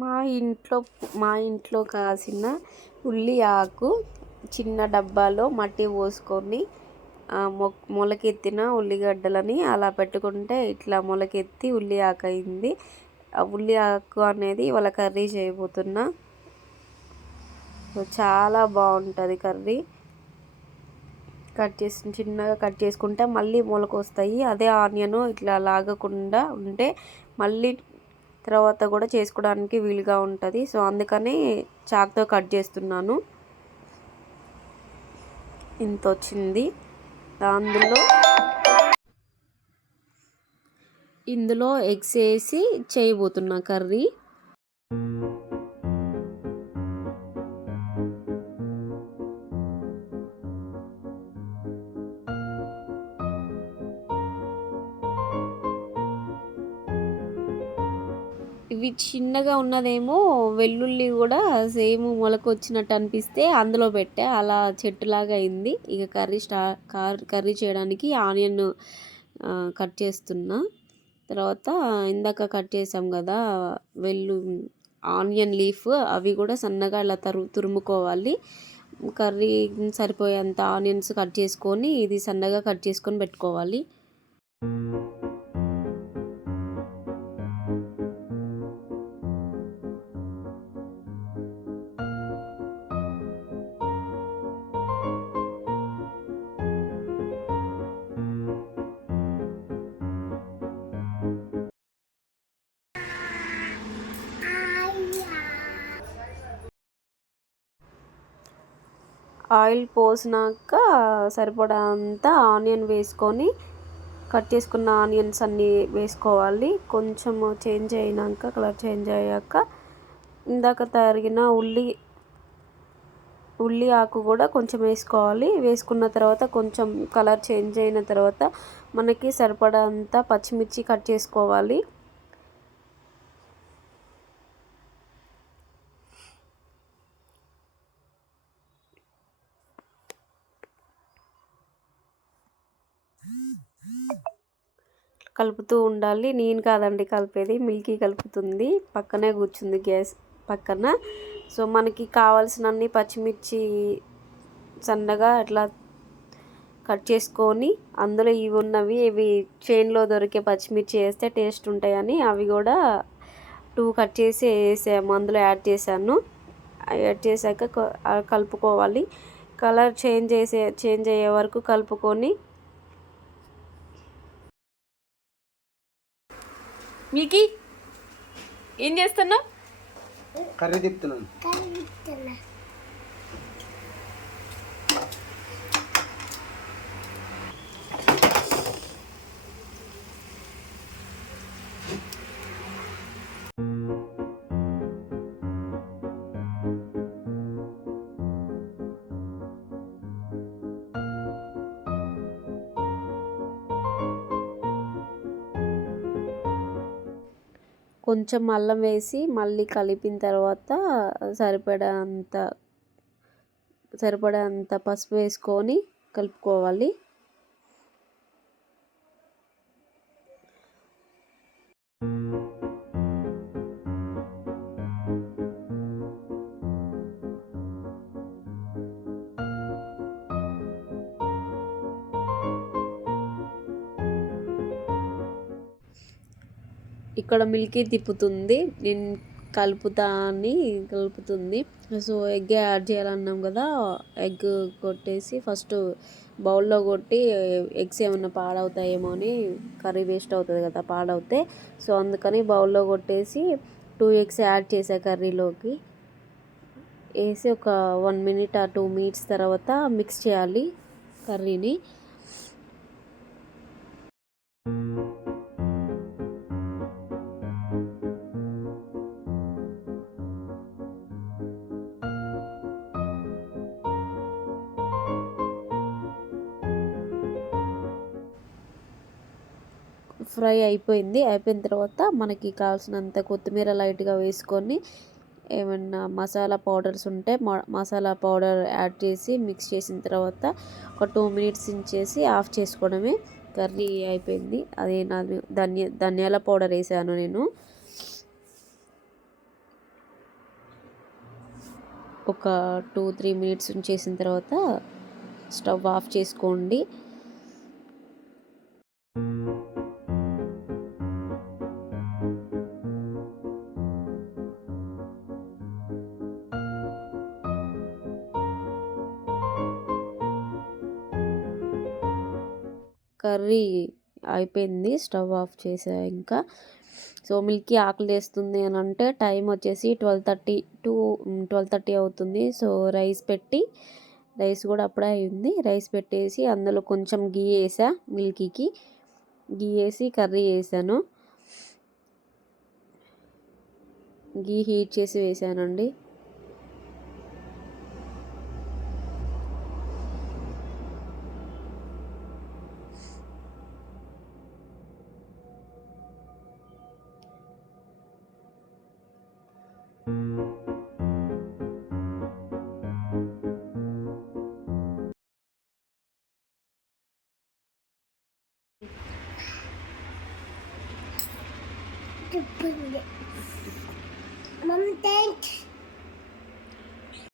మా ఇంట్లో మా ఇంట్లో కాసిన ఉల్లి ఆకు చిన్న డబ్బాలో మట్టి పోసుకొని మొలకెత్తిన ఉల్లిగడ్డలని అలా పెట్టుకుంటే ఇట్లా మొలకెత్తి ఉల్లి ఆకు అయింది. ఆ ఉల్లి ఆకు అనేది ఇవాళ కర్రీ చేయబోతున్నా. చాలా బాగుంటుంది కర్రీ. చిన్నగా కట్ చేసుకుంటే మళ్ళీ మొలకొస్తాయి. అదే ఆనియన్ ఇట్లా లాగకుండా ఉంటే మళ్ళీ తర్వాత కూడా చేసుకోవడానికి వీలుగా ఉంటుంది. సో అందుకని చాక్తో కట్ చేస్తున్నాను. ఇంత వచ్చింది. ఇందులో ఎగ్స్ వేసి చేయబోతున్నా కర్రీ. ఇవి చిన్నగా ఉన్నదేమో వెల్లుల్లి కూడా సేమ్ మొలకొచ్చినట్టు అనిపిస్తే అందులో పెట్టా. అలా చెట్టులాగా అయింది. ఇక కర్రీ చేయడానికి ఆనియన్ కట్ చేస్తున్నా. తర్వాత ఇందాక కట్ చేసాం కదా ఆనియన్ లీఫ్, అవి కూడా సన్నగా అలా తురుముకోవాలి. కర్రీ సరిపోయేంత ఆనియన్స్ కట్ చేసుకొని ఇది సన్నగా కట్ చేసుకొని పెట్టుకోవాలి. ఆయిల్ పోసినాక సరిపడంత ఆనియన్ వేసుకొని కట్ చేసుకున్న ఆనియన్స్ అన్నీ వేసుకోవాలి. కొంచెం చేంజ్ అయినాక కలర్ చేంజ్ అయ్యాక ఇందాక తరిగిన ఉల్లి ఆకు కూడా కొంచెం వేసుకోవాలి. వేసుకున్న తర్వాత కొంచెం కలర్ చేంజ్ అయిన తర్వాత మనకి సరిపడంత పచ్చిమిర్చి కట్ చేసుకోవాలి. కలుపుతూ ఉండాలి. నేను కాదండి కలిపేది, మిల్కీ కలుపుతుంది. పక్కనే కూర్చుంది గ్యాస్ పక్కన. సో మనకి కావాల్సినన్ని పచ్చిమిర్చి సన్నగా అట్లా కట్ చేసుకొని అందులో ఇవి చేన్లో దొరికే పచ్చిమిర్చి వేస్తే టేస్ట్ ఉంటాయని అవి కూడా 2 కట్ చేసి వేసాము. అందులో యాడ్ చేశాను. యాడ్ చేశాక కలుపుకోవాలి. కలర్ చేంజ్ అయ్యే వరకు కలుపుకొని మిల్కీ ఏం చేస్తున్నావు? కర్రీ తిప్పుతున్నాను. కొంచెం అల్లం వేసి మళ్ళీ కలిపిన తర్వాత సరిపడంత పసుపు వేసుకొని కలుపుకోవాలి. ఇక్కడ మిల్కీ తిప్పుతుంది, నేను కలుపుతుంది. సో ఎగ్ యాడ్ చేయాలన్నాం కదా, ఎగ్ కొట్టేసి ఫస్ట్ బౌల్లో కొట్టి ఎగ్స్ ఏమన్నా పాడవుతాయేమో అని, కర్రీ వేస్ట్ అవుతుంది కదా పాడవుతే. సో అందుకని బౌల్లో కొట్టేసి 2 ఎగ్స్ యాడ్ చేసా కర్రీలోకి. వేసి ఒక 1 మినిట్ 2 మినిట్స్ తర్వాత మిక్స్ చేయాలి కర్రీని. ఫ్రై అయిపోయిన తర్వాత మనకి కావాల్సినంత కొత్తిమీర లైట్గా వేసుకొని ఏమన్నా మసాలా పౌడర్స్ ఉంటే మసాలా పౌడర్ యాడ్ చేసి మిక్స్ చేసిన తర్వాత ఒక 2 మినిట్స్ ఉంచేసి ఆఫ్ చేసుకోవడమే. కర్రీ అయిపోయింది. అదే ధనియాల పౌడర్ వేసాను నేను. ఒక 2-3 మినిట్స్ ఉంచేసిన తర్వాత స్టవ్ ఆఫ్ చేసుకోండి. కర్రీ అయిపోయింది, స్టవ్ ఆఫ్ చేసా ఇంకా. సో మిల్కీ ఆకలి వేస్తుంది అని అంటే టైం వచ్చేసి 12:30 అవుతుంది. సో రైస్ కూడా అప్పుడే అయింది. రైస్ పెట్టేసి అందులో కొంచెం గీ వేసా, మిల్కీకి గీ వేసి కర్రీ వేసాను. గీ హీట్ చేసి వేసానండి. Mom, thanks.